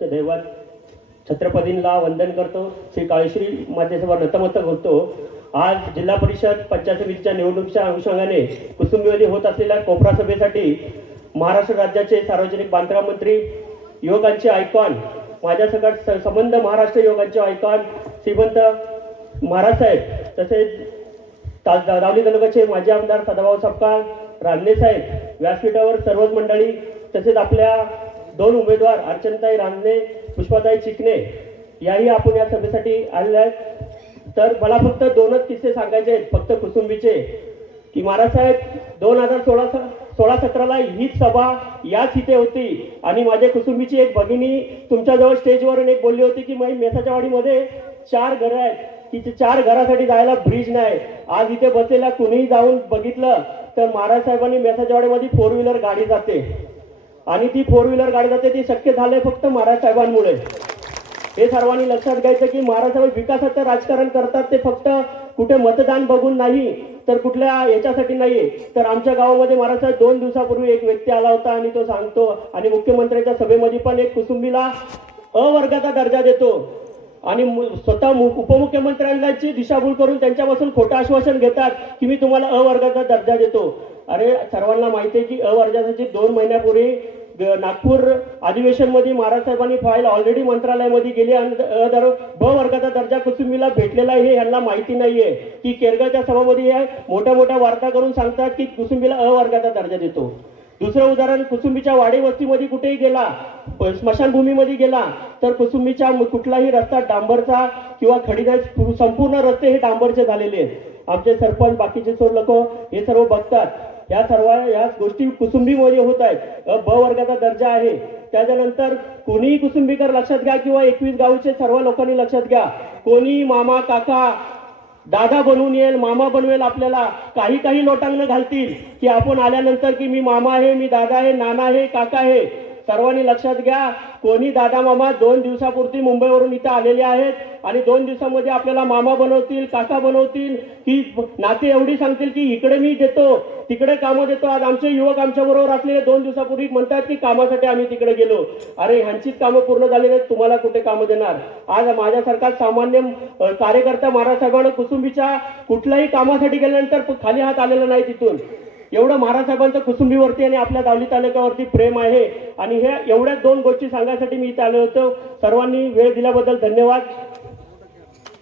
दैवत छत्रपतींना वंदन करतो. श्री काळेश्वरी माझ्यासमोर नतमस्तक होतो. आज जिल्हा परिषद पंचायत समितीच्या निवडणुकीच्या अनुषंगाने कुसुंबीमध्ये होत असलेल्या कोपरा सभेसाठी महाराष्ट्र राज्याचे सार्वजनिक बांधकाम मंत्री युवकांचे आयकॉन माझ्या सकट स- संबंध महाराष्ट्र युवकांचे आयकॉन श्रीमंत महाराज साहेब तसेच दावली तालुक्याचे माजी आमदार सदाभाऊ सपकाळ रान्ने साहेब व्यासपीठावर सर्वच मंडळी तसेच आपल्या दोन उमेदवार अर्चनताई रांजणे पुष्पाताई चिकणे याही आपण या सभेसाठी आलेल्या आहेत. तर मला फक्त दोनच किस्से सांगायचे आहेत. फक्त कुसुंबीचे. की महाराज साहेब दोन हजार सोळा सोळा सतराला हीच सभा याच इथे होती. आणि माझ्या कुसुंबीची एक भगिनी तुमच्याजवळ स्टेजवरून एक बोलली होती की मी मेसाच्यावाडीमध्ये चार घरं आहेत. की ते चार घरासाठी जायला ब्रिज नाही. आज इथे बसलेला कुणीही जाऊन बघितलं तर महाराज साहेबांनी मेसाच्यावाडीमध्ये फोर व्हीलर गाडी जाते. आणि ती फोर व्हीलर गाडी जाते ती शक्य झालंय फक्त महाराज साहेबांमुळे. हे सर्वांनी लक्षात घ्यायचं की महाराज साहेब विकासाचं राजकारण करतात ते फक्त कुठे मतदान बघून नाही तर कुठल्या याच्यासाठी नाही तर आमच्या गावामध्ये महाराज साहेब दोन दिवसापूर्वी एक व्यक्ती आला होता आणि तो सांगतो आणि मुख्यमंत्र्यांच्या सभेमध्ये पण एक कुसुंबीला अ वर्गाचा दर्जा देतो. आणि स्वतः मु- उपमुख्यमंत्र्यांची दिशाभूल करून त्यांच्यापासून खोटं आश्वासन घेतात की मी तुम्हाला अ वर्गाचा दर्जा देतो. अरे सर्वांना माहिती आहे की अ दोन महिन्यापूर्वी नागपूर अधिवेशनमध्ये महाराज साहेबांनी फाईल ऑलरेडी मंत्रालयामध्ये गेली आणि अ दर ब वर्गाचा दर्जा कुसुंबीला भेटलेला आहे हे यांना माहिती नाहीये. की केरगळच्या सभामध्ये मोठ्या मोठ्या वार्ता करून सांगतात की कुसुंबीला अ वर्गाचा दर्जा देतो. दुसरं उदाहरण कुसुंबीच्या वाडी वस्तीमध्ये कुठेही गेला स्मशानभूमीमध्ये गेला तर कुसुंबीच्या कुठलाही रस्ता डांबरचा किंवा खडीदा संपूर्ण रस्ते हे डांबरचे झालेले आहेत. आमचे सरपंच बाकीचे सोर लोक हे सर्व बघतात. या सर्व या गोष्टी कुसुंबीमध्ये होत आहेत. ब वर्गाचा दर्जा आहे. त्याच्यानंतर कोणीही कुसुंबीकर लक्षात घ्या किंवा एकवीस गावचे सर्व लोकांनी लक्षात घ्या. कोणी मामा काका दादा बनवून येईल मामा बनवेल आपल्याला काही काही लोटांना घालतील की आपण आल्यानंतर की मी मामा आहे मी दादा आहे नाना आहे काका आहे. सर्वांनी लक्षात घ्या कोणी दादा मामा दोन दिवसापुरती मुंबईवरून इथं आलेले आहेत आणि दोन दिवसामध्ये आपल्याला मामा बनवतील काका बनवतील की नाते एवढी सांगतील की इकडे मी देतो तिकडे कामं देतो आज आमचे युवक आमच्या बरोबर असलेले दोन दिवसापूर्वी म्हणतात की कामासाठी आम्ही तिकडे गेलो. अरे ह्यांचीच कामं पूर्ण झालेली आहेत तुम्हाला कुठे कामं देणार? आज माझ्यासारखा सामान्य कार्यकर्ता महाराज साहेबांना कुसुंबीच्या कुठल्याही कामासाठी गेल्यानंतर खाली हात आलेला नाही तिथून. एवढं महाराज साहेबांचं कुसुंबीवरती आणि आपल्या दावली तालुक्यावरती प्रेम आहे. आणि हे एवढ्याच दोन गोष्टी सांगायसाठी मी इथे आलो होतो. सर्वांनी वेळ दिल्याबद्दल धन्यवाद.